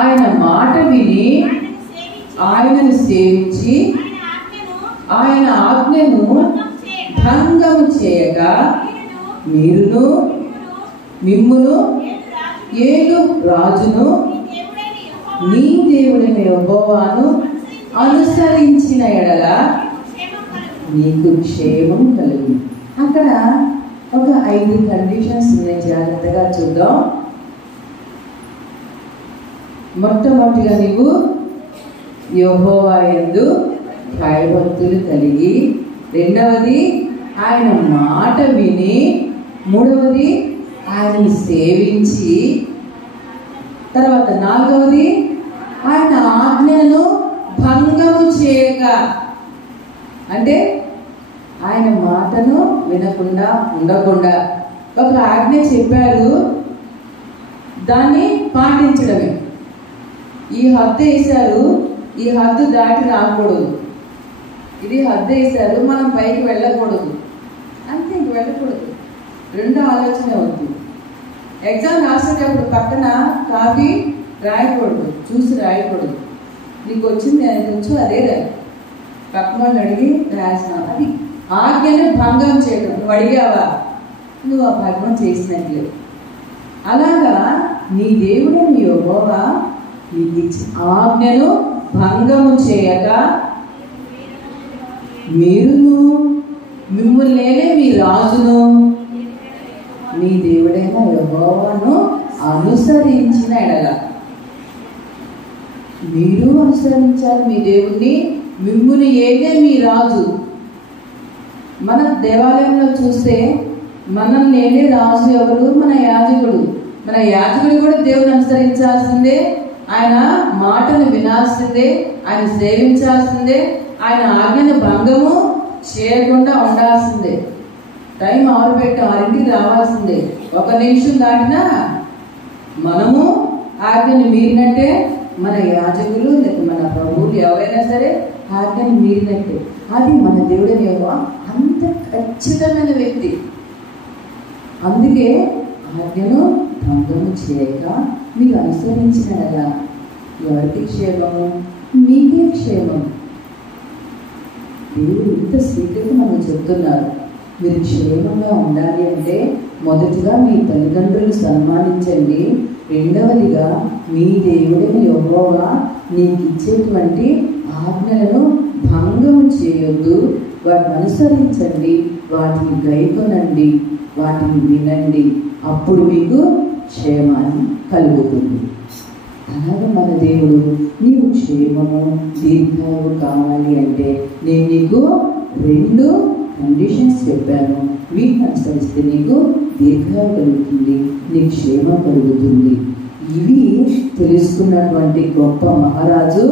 ఆయన మాట విని ఆయనను సేవించి ఆయన ఆజ్ఞను భంగము చేయగా మీరును మిమ్మును ఏలు రాజును నీ దేవుడైన యెహోవాను అనుసరించిన ఎడల నీకు క్షేమం కలుగు. అక్కడ ఒక 5 కండిషన్స్ ఉన్నాయి, జాగ్రత్తగా చూద్దాం. మొట్టమొదటిగా నీవు యెహోవా యందు భయభక్తులు కలిగి, రెండవది ఆయన మాట విని, మూడవది ఆయన్ని సేవించి, తర్వాత నాలుగవది ఆయన ఆజ్ఞను భంగము చేయక, అంటే ఆయన మాటను వినకుండా ఉండకుండా. ఒక ఆజ్ఞ చెప్పారు, దాన్ని పాటించడమే. ఈ హద్దు వేశారు, ఈ హద్దు దాటి రాకూడదు. ఇది హద్దు వేశారు, మనం పైకి వెళ్ళకూడదు, అంతే, ఇంక వెళ్ళకూడదు. రెండో ఆలోచన అవుతుంది. ఎగ్జామ్ రాసేటప్పుడు పక్కన కాపీ రాయకూడదు, చూసి రాయకూడదు. నీకు వచ్చింది అని కొంచెం అదే రాయి, పక్కన వాళ్ళు అడిగి రాసిన. అది ఆజ్ఞను భంగం చేయడం. నువ్వు అడిగావా, నువ్వు ఆ భంగం చేసినట్లే. అలాగా నీ దేవుడైన యెహోవా నీకు ఇచ్చిన ఆజ్ఞను భంగము చేయక మీరును మిమ్మల్ని మీ రాజును మీ దేవుడైన యెహోవాను అనుసరించిన ఎడల. మీరు అనుసరించాలి మీ దేవుణ్ణి, మిమ్ముని ఏదే మీ రాజు. మన దేవాలయంలో చూస్తే మనల్ని ఏదే రాజు ఎవరు? మన యాజకుడు. మన యాజకుడు కూడా దేవుని అనుసరించాల్సిందే, ఆయన మాటను వినాల్సిందే, ఆయన సేవించాల్సిందే, ఆయన ఆజ్ఞను భంగము చేయకుండా ఉండాల్సిందే. టైం 6 పెట్టి 6ంటికి రావాల్సిందే. 1 నిమిషం దాటినా మనము ఆజ్ఞను మీరినట్టే, మన యాజకులు లేక మన ప్రభువులు ఎవరైనా సరే ఆజ్ఞను మీరినట్టే. అది మన దేవుడని యెహోవా అంత ఖచ్చితమైన వ్యక్తి. అందుకే ఆజ్ఞను భంగము చేయక మీరు అనుసరించినలా ఎవరికి క్షేమము? మీకే క్షేమం. దేవుడు ఇంత సీక్రెట్ మనకు చెప్తున్నారు. మీరు క్షేమంగా ఉండాలి అంటే మొదటిగా మీ తల్లిదండ్రులు సన్మానించండి, రెండవదిగా మీ దేవుడైన యెహోవా నీకు ఇచ్చేటువంటి ఆజ్ఞలను భంగము చేయొద్దు, వాటిని అనుసరించండి, వాటిని గైకొనండి, వాటిని వినండి, అప్పుడు మీకు క్షేమాన్ని కలుగుతుంది. అలాగే మన దేవుడు నీవు క్షేమము దీర్ఘాయువు కావాలి అంటే నేను నీకు 2 కండిషన్స్ చెప్పాను. వీటిని అనుసరిస్తే నీకు దీర్ఘాయువు కలుగుతుంది, నీకు క్షేమం కలుగుతుంది. ఇవి తెలుసుకున్నటువంటి గొప్ప మహారాజు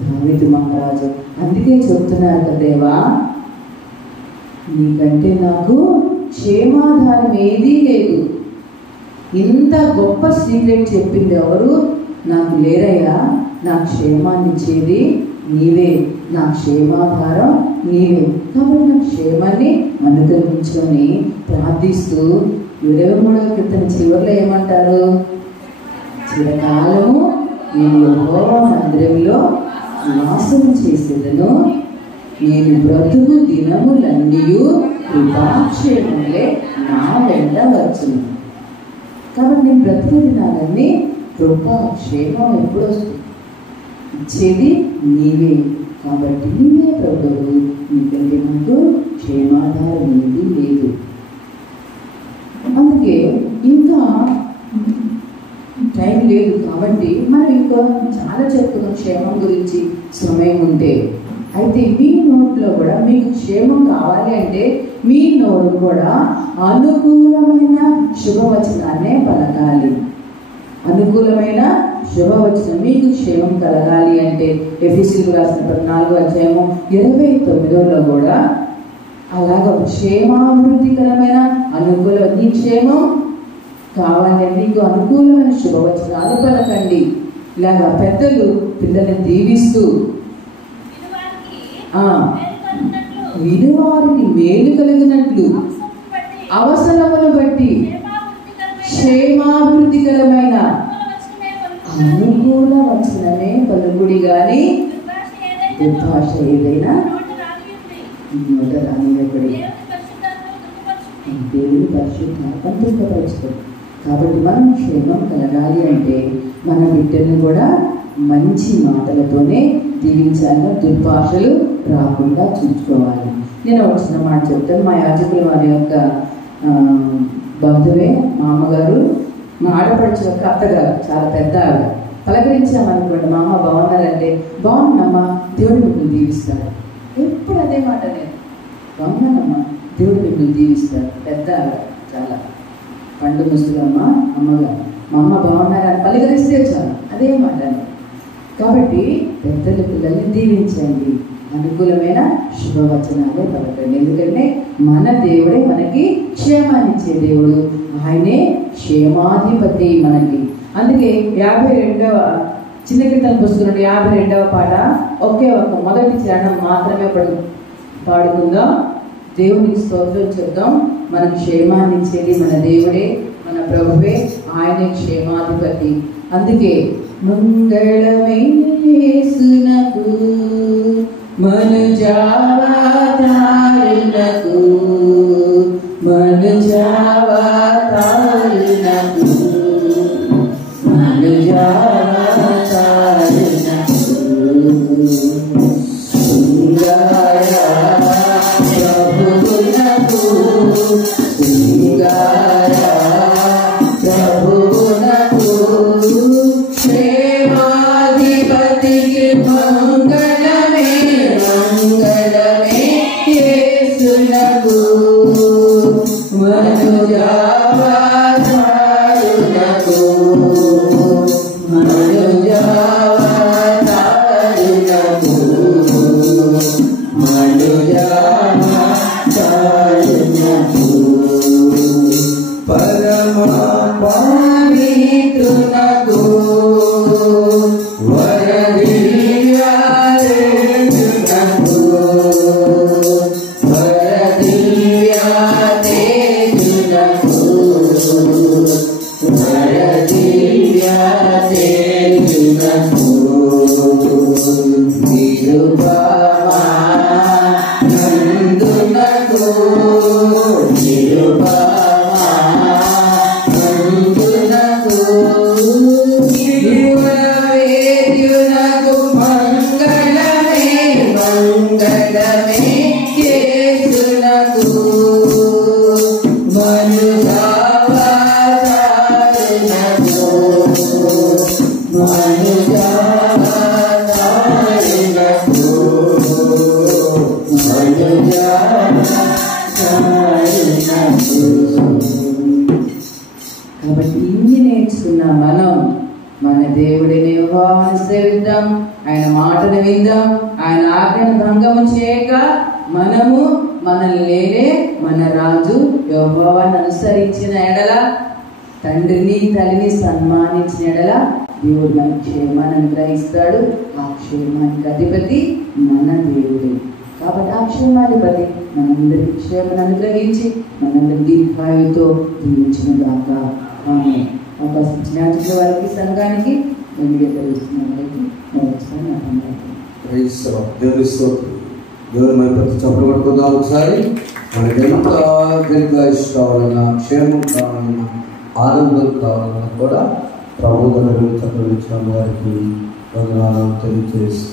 దావీదు మహారాజు. అందుకే చెప్తున్నారు కదా, దేవా నీకంటే నాకు క్షేమాధారం ఏదీ లేదు. ఇంత గొప్ప సీక్రెట్ చెప్పింది ఎవరు? నాకు లేరయ్యా. నా క్షేమాన్ని ఇచ్చేది నీవే, నా క్షేమాధారం నీవే. కాబట్టి నా క్షేమాన్ని అనుగ్రహించుకొని ప్రార్థిస్తూ 23వ కీర్తన చివరిలో ఏమంటారు? చిరకాలము నేను యెహోవా మందిరంలో వాసం చేసేదను, నేను బ్రతుకు దినములన్నీ కృపాక్షేమములే నా వెంట వచ్చును. కాబట్టి నేను బ్రతుకు దినాలన్నీ కృపాక్షేమం ఎప్పుడు వస్తుంది? ఇచ్చేది నీవే. కాబట్టి నీవే ప్రభువు, నీకంటే నాకు క్షేమాధారం ఏది లేదు. అందుకే ఇంకా టైం లేదు కాబట్టి మనం ఇంకా చాలా చెప్పుకున్నాం క్షేమం గురించి సమయం ఉంటే. అయితే మీ నోట్లో కూడా మీకు క్షేమం కావాలి అంటే మీ నోరు కూడా అనుకూలమైన శుభవచనాన్నే పలకాలి. అనుకూలమైన శుభవచనం మీకు క్షేమం కలగాలి అంటే ఎఫెసీయులకు రాసిన 4వ అధ్యాయము 29లో కూడా అలాగ క్షేమాభివృద్ధికరమైన అనుకూల నీ క్షేమం కావాలి, నీకు అనుకూలమైన శుభవచనాలు పలకండి. ఇలాగా పెద్దలు పిల్లల్ని దీవిస్తూ వినువారికి మేలు కలిగినట్లు అవసరమును బట్టి క్షేమాభివృద్ధికరమైన అనుకూల వచనమే పలుకుడి గాని దుర్భాష ఏదైనా నోట రానివ్వబడి దేవుని పరిశుద్ధాత్మ దుఃఖపరుస్తుంది. కాబట్టి మనం క్షేమం కలగాలి అంటే మన బిడ్డలను కూడా మంచి మాటలతోనే దీవించాలి, దుర్భాషలు రాకుండా చూసుకోవాలి. నేను వచ్చిన మాట చెప్తాను. మా యాజకులు వారి యొక్క బంధువే మా అమ్మగారు, మా ఆడపడిచి యొక్క అత్తగారు, చాలా పెద్ద ఆవిడ. పలకరించామనుకోండి, మా అమ్మ బాగున్నారంటే బాగున్నామ్మా దేవుడు మిమ్మల్ని దీవిస్తాడు. ఎప్పుడు అదే మాట, నేను బాగున్నానమ్మా దేవుడు మిమ్మల్ని దీవిస్తాడు. పెద్ద ఆవిడ, చాలా పండు ముసులమ్మ అమ్మగారు. మా అమ్మ బాగున్నారని పలకరిస్తే చాలు, అదే మాట. కాబట్టి పెద్దల పిల్లల్ని దీవించండి, అనుకూలమైన శుభవచనాలే పలకండి. ఎందుకంటే మన దేవుడే మనకి క్షేమాన్నిచ్చే దేవుడు, ఆయనే క్షేమాధిపతి మనకి. అందుకే 52వ చిన్న కీర్తన పుస్తకం 52వ పాట ఒకే ఒక మొదటి చరణం మాత్రమే పాడుకుందాం. దేవునికి స్తోత్రం చెప్దాం. మన క్షేమాన్ని ఇచ్చేది మన దేవుడే, మన ప్రభువే, ఆయనే క్షేమాధిపతి. అందుకే మంగళమే యేసునకు మనుజావతారునకు మనుజావతారునకు మనుజావతారునకు సింగార ప్రభువునకు సింగార ప్రభువునకు క్షేమాధిపతికి మంగళమే మంగళమే యేసునకు మనుజావతారునకు మనుజావతారునకు మనుజావతారునకు పరమ పవిత్రునకు వరదివ్యాదేవునకు వరదివ్యాదేవునకు వరదివ్యాదేవునకు నిరుపమానందునకు నిరుపమానందునకు యువవేద్యునకు మంగళమే మంగళమే యేసునకు మనుజావతారునకు మనుజావతారునకు మనుజావతారునకు. కాబట్టి ఇన్ని నేర్చుకున్న మనం మన దేవుడిని యెహోవాను సేవిద్దాం, ఆయన మాటను విందాం, ఆయన ఆజ్ఞను భంగము చేయక మనము మనల్ని లేనే మన రాజు యెహోవాను అనుసరించిన ఎడల, తండ్రిని తల్లిని సన్మానించిన ఎడల దేవుడు మన క్షేమాన్ని అనుగ్రహిస్తాడు. ఆ క్షేమానికి అధిపతి మన దేవుడే. కాబట్టి ఆ క్షేమాధిపతి మనందరికీ క్షేమాన్ని అనుగ్రహించి మనందరి దీర్ఘాయుతో దీవించిన దాకా ఆమె అవకాశం ఇచ్చిన వారికి సంఘానికి వెండిగా తెలుస్తున్న వారికి దేవుని మన ప్రతి చప్పుడు పడుకుందాం. ఒకసారి మనకి ఎంత దీర్ఘాయుష్ కావాలన్నా, క్షేమం కావాలన్నా, ఆనందం కావాలన్నా కూడా ప్రభువు దగ్గర చక్కగా ఇచ్చిన వారికి వందనాలు తెలియజేసి